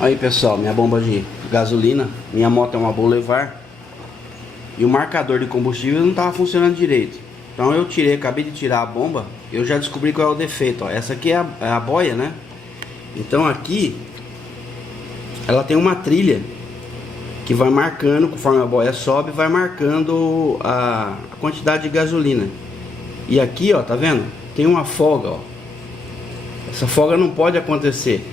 Aí pessoal, minha bomba de gasolina, minha moto é uma Boulevard e o marcador de combustível não estava funcionando direito. Então eu tirei, acabei de tirar a bomba, eu já descobri qual é o defeito. Ó. Essa aqui é a boia, né? Então aqui ela tem uma trilha que vai marcando, conforme a boia sobe, vai marcando a quantidade de gasolina. E aqui, ó, tá vendo? Tem uma folga, ó. Essa folga não pode acontecer.